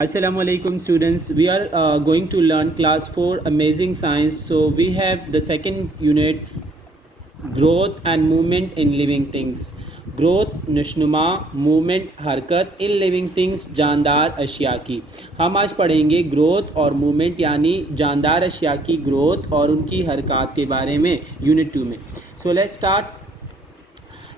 Assalamualaikum students, we are going to learn class 4 amazing science. So we have the second unit, growth and movement in living things. Growth नशनुमा, movement हरकत in living things जानदार अशिया की। हम आज पढ़ेंगे growth और movement यानी जानदार अशिया की ग्रोथ और उनकी हरकत के बारे में यूनिट 2 में। So let's start.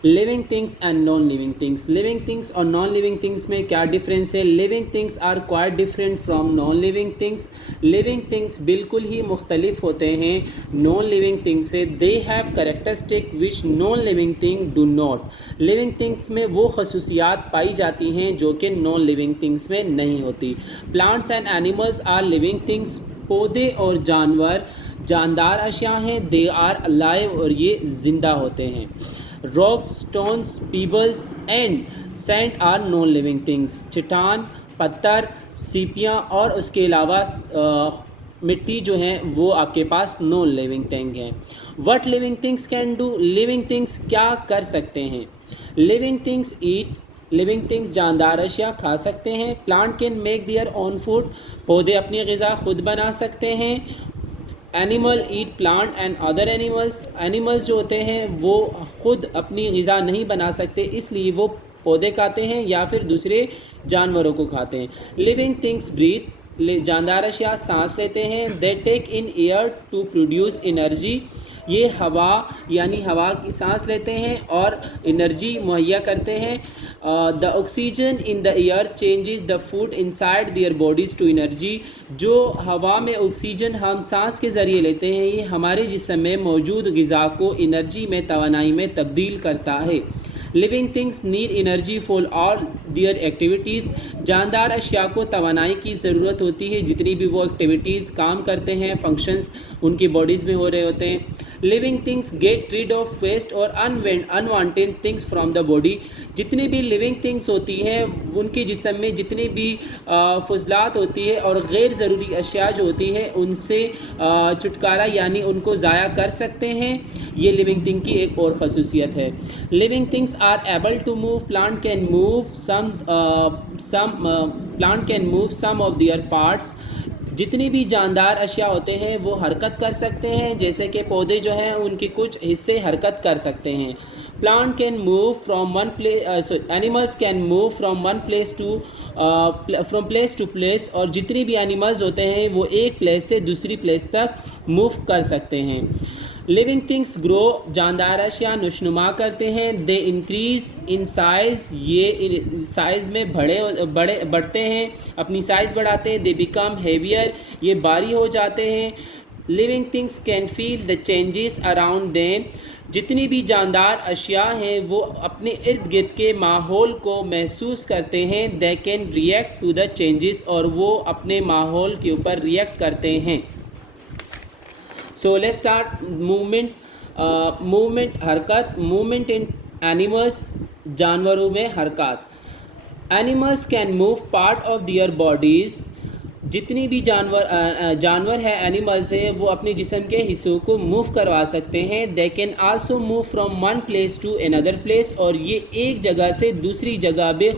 Living things and non living things. Living things और नॉन लिविंग थिंग्स में क्या डिफरेंस है? Living things are quite different from non living things. Living things बिल्कुल ही मुख्तलिफ होते हैं नॉन लिविंग थिंग्स से। They have characteristic which non living thing do not. Living things में वो खसूसियात पाई जाती हैं जो कि नॉन लिविंग थिंग्स में नहीं होती। Plants and animals are living things. पौधे और जानवर जानदार अशिया हैं। दे आर अलाइव और ये ज़िंदा होते हैं। Rocks, stones, pebbles and sand are non living things. चट्टान, पत्थर, सीपियाँ और उसके अलावा मिट्टी जो है वो आपके पास नॉन लिविंग थिंग है। What living things can do. Living things क्या कर सकते हैं? लिविंग थिंग्स ईट। लिविंग थिंग्स जानदार अशिया खा सकते हैं। Plant can make their own food. पौधे अपनी ग़िज़ा खुद बना सकते हैं। Animal eat plant and other animals. Animals जो होते हैं वो ख़ुद अपनी ग़िज़ा नहीं बना सकते, इसलिए वो पौधे खाते हैं या फिर दूसरे जानवरों को खाते हैं। Living things breathe. जानदार अशिया सांस लेते हैं। They take in air to produce energy. ये हवा यानी हवा की सांस लेते हैं और एनर्जी मुहैया करते हैं। The oxygen in the air changes the food inside their bodies to energy. जो हवा में ऑक्सीजन हम सांस के ज़रिए लेते हैं ये हमारे जिस्म में मौजूद ग़िज़ा को एनर्जी में तवानाई में तब्दील करता है। Living things need energy for all their activities. जानदार अशिया को तवानाई की ज़रूरत होती है जितनी भी वो एक्टिविटीज़ काम करते हैं, फंक्शंस उनकी बॉडीज़ में हो रहे होते हैं। Living things get rid of waste और unwanted things from the body. जितनी भी लिविंग थिंग्स होती हैं उनके जिस्म में जितनी भी फजलात होती है और गैर ज़रूरी अशिया जो होती है उनसे छुटकारा यानी उनको ज़ाया कर सकते हैं। ये लिविंग थिंग की एक और खसूसियत है। Living things are able to move. Plant can move some of their parts. जितनी भी जानदार अशिया होते हैं वो हरकत कर सकते हैं, जैसे कि पौधे जो हैं उनके कुछ हिस्से हरकत कर सकते हैं। Plant can move from one place, animals can move from one place to from place to place. और जितनी भी एनिमल्स होते हैं वो एक प्लेस से दूसरी प्लेस तक मूव कर सकते हैं। Living things grow. जानदार अशिया नशनुमा करते हैं। They increase in size. ये साइज़ में बढ़ते हैं, अपनी साइज़ बढ़ाते हैं। They become heavier. ये भारी हो जाते हैं। Living things can feel the changes around them. जितनी भी जानदार अशिया हैं वो अपने इर्द गिर्द के माहौल को महसूस करते हैं। They can react to the changes और वो अपने माहौल के ऊपर रिएक्ट करते हैं। So let's start. मूवमेंट हरकत। मूवमेंट इन एनिमल्स जानवरों में हरकत। Animals can move part of their bodies. जितनी भी जानवर है एनिमल्स है वो अपने जिस्म के हिस्सों को मूव करवा सकते हैं। They can also move from one place to another place. और ये एक जगह से दूसरी जगह भी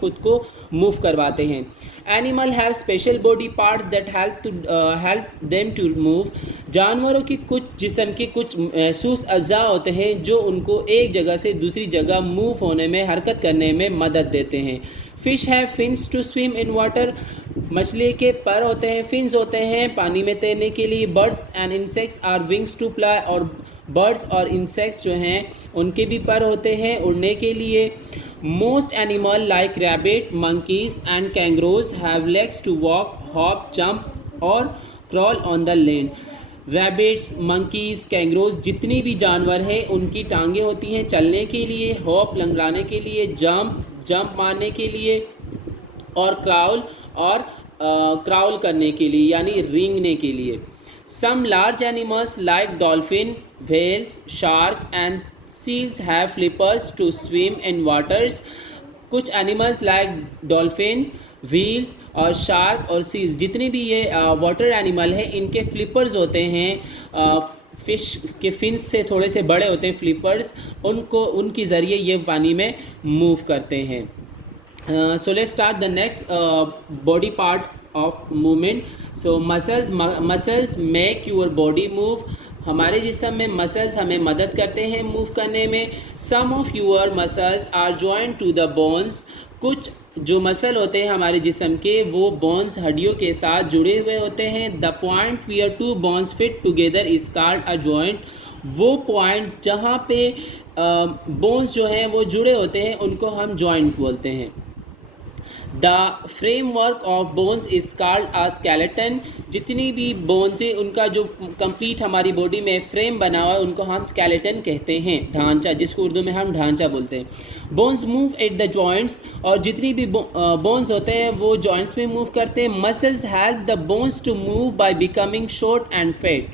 खुद को मूव करवाते हैं। Animal have special body parts that help them to move. जानवरों की कुछ जिस्म के कुछ महसूस अज़ा होते हैं जो उनको एक जगह से दूसरी जगह मूव होने में, हरकत करने में मदद देते हैं। Fish have fins to swim in water. मछली के पर होते हैं, फिन्स होते हैं पानी में तैरने के लिए। Birds and insects are wings to fly. और बर्ड्स और इंसेक्ट्स जो हैं उनके भी पर होते हैं उड़ने के लिए। Most animal like rabbit, monkeys and kangaroos have legs to walk, hop, jump और crawl on the land. Rabbits, monkeys, kangaroos जितनी भी जानवर हैं उनकी टांगें होती हैं चलने के लिए, हॉप लंगड़ाने के लिए, जंप मारने के लिए और क्राउल करने के लिए यानी रेंगने के लिए। Some large animals like dolphin, whales, shark and seals have flippers to swim in waters. कुछ एनिमल्स लाइक डॉल्फिन, व्हील्स और शार्क और सील्स जितने भी ये वाटर एनिमल हैं इनके फ्लिपर्स होते हैं। फ़िश के फिन्स से थोड़े से बड़े होते हैं फ्लिपर्स, उनकी ज़रिए ये पानी में मूव करते हैं। So let's start the next body part of movement. So muscles make your body move. हमारे जिस्म में मसल्स हमें मदद करते हैं मूव करने में. Some of your muscles are joint to the bones. कुछ जो मसल होते हैं हमारे जिस्म के वो बोन्स हड्डियों के साथ जुड़े हुए होते हैं. The point where two bones fit together is called a joint. वो पॉइंट जहाँ पे बोन्स जो हैं वो जुड़े होते हैं उनको हम जॉइंट बोलते हैं. The framework of bones is called a skeleton. जितनी भी बोन्स है उनका जो कंप्लीट हमारी बॉडी में फ्रेम बना हुआ है उनको हम स्केलेटन कहते हैं, ढांचा, जिसको उर्दू में हम ढांचा बोलते हैं. Bones move at the joints. और जितनी भी बोन्स होते हैं वो जॉइंट्स में मूव करते हैं. Muscles help the bones to move by becoming short and fat.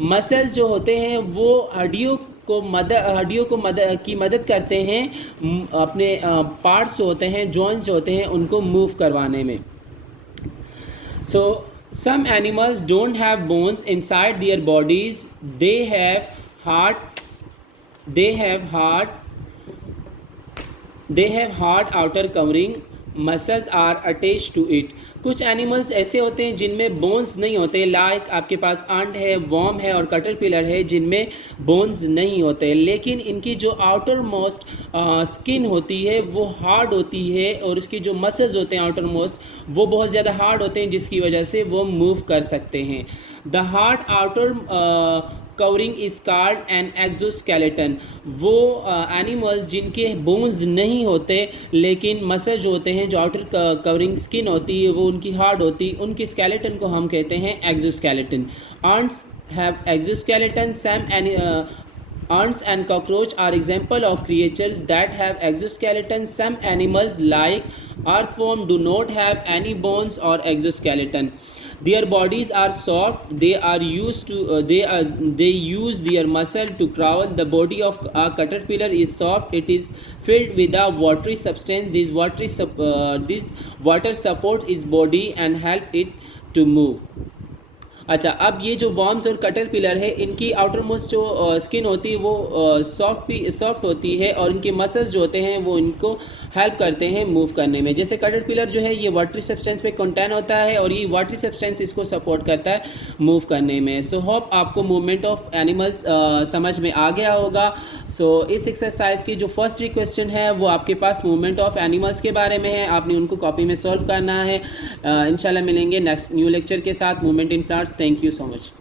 Muscles जो होते हैं वो हड्डियों की मदद करते हैं अपने पार्ट्स जो होते हैं, जॉइंट्स जो होते हैं उनको मूव करवाने में. So some animals don't have bones inside their bodies. They have hard outer covering. Muscles are attached to it. कुछ एनिमल्स ऐसे होते हैं जिनमें बोन्स नहीं होते, लाइक आपके पास अंट है, वॉर्म है और कैटरपिलर है जिनमें बोन्स नहीं होते, लेकिन इनकी जो आउटर मोस्ट स्किन होती है वो हार्ड होती है और उसकी जो मसल्स होते हैं आउटर मोस्ट वो बहुत ज़्यादा हार्ड होते हैं जिसकी वजह से वो मूव कर सकते हैं. The hard outer covering is called an exoskeleton. वो एनिमल्स जिनके बोन्स नहीं होते लेकिन मसल जो होते हैं, जो आउटर कवरिंग स्किन होती है वो उनकी हार्ड होती है, उनकी स्केलेटन को हम कहते हैं exoskeleton. Ants have exoskeleton. Ants and cockroach are example of creatures that have exoskeleton. Some animals like earthworm do not have any bones or exoskeleton. Their bodies are soft. They use their muscle to crawl. The body of a caterpillar is soft. It is filled with a watery substance. This water support its body and help it to move. अच्छा, अब ये जो worms और caterpillar है इनकी outer most जो skin होती है वो सॉफ्ट होती है और इनके मसल्स जो होते हैं वो इनको हेल्प करते हैं मूव करने में. जैसे कैटरपिलर जो है ये वाटरी सब्सटेंस पे कंटेन होता है और ये वाटरी सब्सटेंस इसको सपोर्ट करता है मूव करने में. सो होप आपको मूवमेंट ऑफ एनिमल्स समझ में आ गया होगा. सो इस एक्सरसाइज की जो फर्स्ट क्वेश्चन है वो आपके पास मूवमेंट ऑफ एनिमल्स के बारे में है. आपने उनको कॉपी में सॉल्व करना है. इंशाल्लाह मिलेंगे नेक्स्ट न्यू लेक्चर के साथ. Movement in plants. Thank you so much.